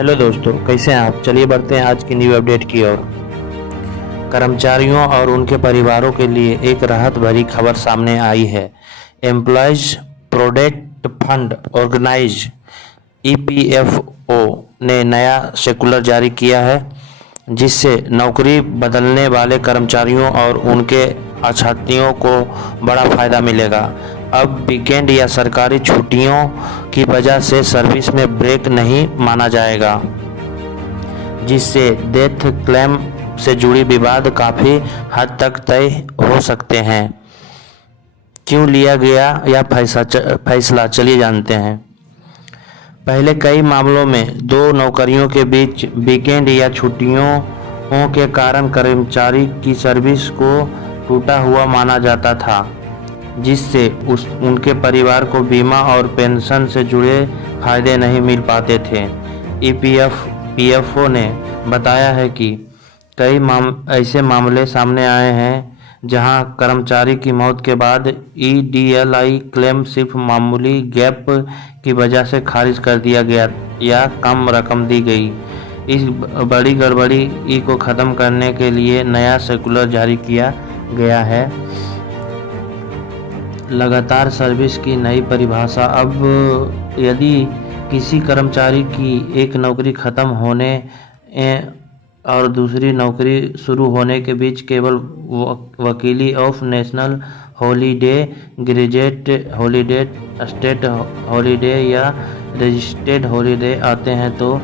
Hello दोस्तों, कैसे हैं आप। चलिए बढ़ते हैं आज की न्यू अपडेट की ओर। कर्मचारियों और उनके परिवारों के लिए एक राहत भरी खबर सामने आई है। Employees provident fund organise (EPFO) ने नया सर्कुलर जारी किया है, जिससे नौकरी बदलने वाले कर्मचारियों और उनके अछातियों को बड़ा फायदा मिलेगा। अब वीकेंड या सरकारी छुट्टियों की वजह से सर्विस में ब्रेक नहीं माना जाएगा, जिससे डेथ क्लेम से जुड़ी विवाद काफ़ी हद तक तय हो सकते हैं। क्यों लिया गया यह फैसला, चलिए जानते हैं। पहले कई मामलों में दो नौकरियों के बीच वीकेंड या छुट्टियों के कारण कर्मचारी की सर्विस को टूटा हुआ माना जाता था, जिससे उनके परिवार को बीमा और पेंशन से जुड़े फायदे नहीं मिल पाते थे। EPFO ने बताया है कि कई ऐसे मामले सामने आए हैं जहां कर्मचारी की मौत के बाद EDLI क्लेम सिर्फ मामूली गैप की वजह से खारिज कर दिया गया या कम रकम दी गई। इस बड़ी गड़बड़ी को ख़त्म करने के लिए नया सर्कुलर जारी किया गया है। लगातार सर्विस की नई परिभाषा। अब यदि किसी कर्मचारी की एक नौकरी खत्म होने और दूसरी नौकरी शुरू होने के बीच केवल weekly of national holiday, graduate holiday, state holiday या रजिस्टर्ड हॉलीडे आते हैं, तो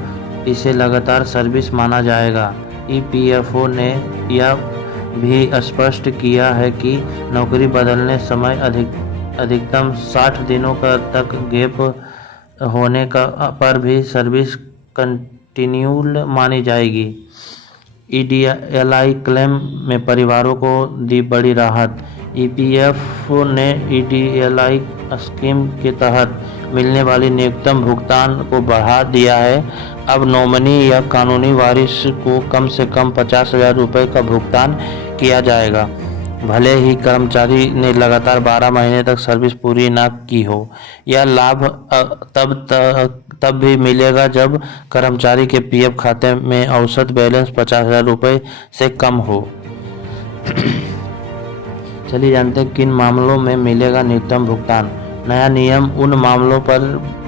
इसे लगातार सर्विस माना जाएगा। EPFO ने यह भी स्पष्ट किया है कि नौकरी बदलने समय अधिकतम 60 दिनों तक गैप होने पर भी सर्विस कंटिन्यू मानी जाएगी। EDLI क्लेम में परिवारों को दी बड़ी राहत। EPFO ने EDLI स्कीम के तहत मिलने वाली न्यूनतम भुगतान को बढ़ा दिया है। अब नॉमिनी या कानूनी वारिस को कम से कम 50,000 रुपये का भुगतान किया जाएगा, भले ही कर्मचारी ने लगातार 12 महीने तक सर्विस पूरी न की हो। यह लाभ तब भी मिलेगा जब कर्मचारी के PF खाते में औसत बैलेंस 50,000 रुपये से कम हो। चलिए जानते हैं किन मामलों में मिलेगा न्यूनतम भुगतान। नया नियम उन मामलों पर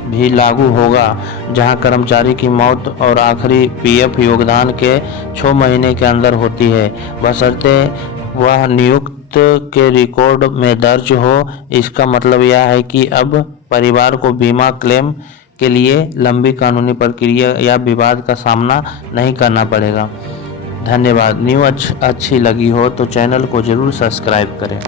भी लागू होगा जहां कर्मचारी की मौत और आखिरी PF योगदान के 6 महीने के अंदर होती है, बशर्ते वह नियुक्त के रिकॉर्ड में दर्ज हो। इसका मतलब यह है कि अब परिवार को बीमा क्लेम के लिए लंबी कानूनी प्रक्रिया या विवाद का सामना नहीं करना पड़ेगा। धन्यवाद। न्यूज़ अच्छी लगी हो तो चैनल को जरूर सब्सक्राइब करें।